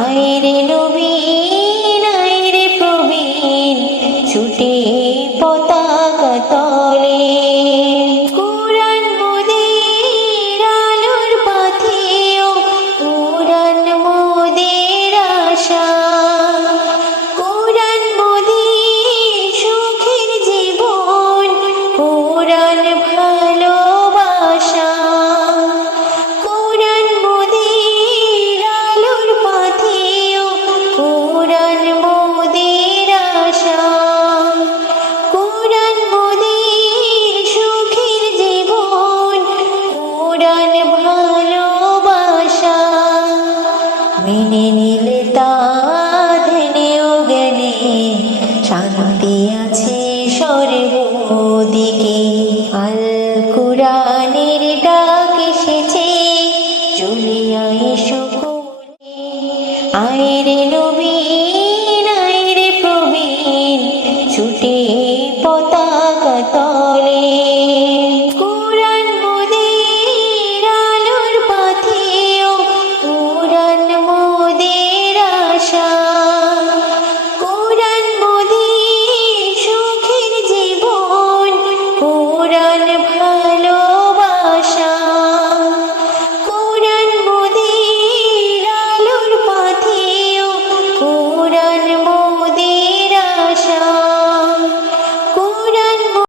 আইরে নবীন, আইরে প্রবীণ, ছুটে পতাকা তলে। কোরআন মোদের আলোর পাথেও কোরআন মোদের আশা। কোরআন মোদের সুখের জীবন, কোরআন মেনে নিলে তা ধ্যানে ও শান্তি আছে সর্বদিকে। আল কুরানের ডাক এসেছে চলে আয় সকলে আয় রে প্রাণ ভাই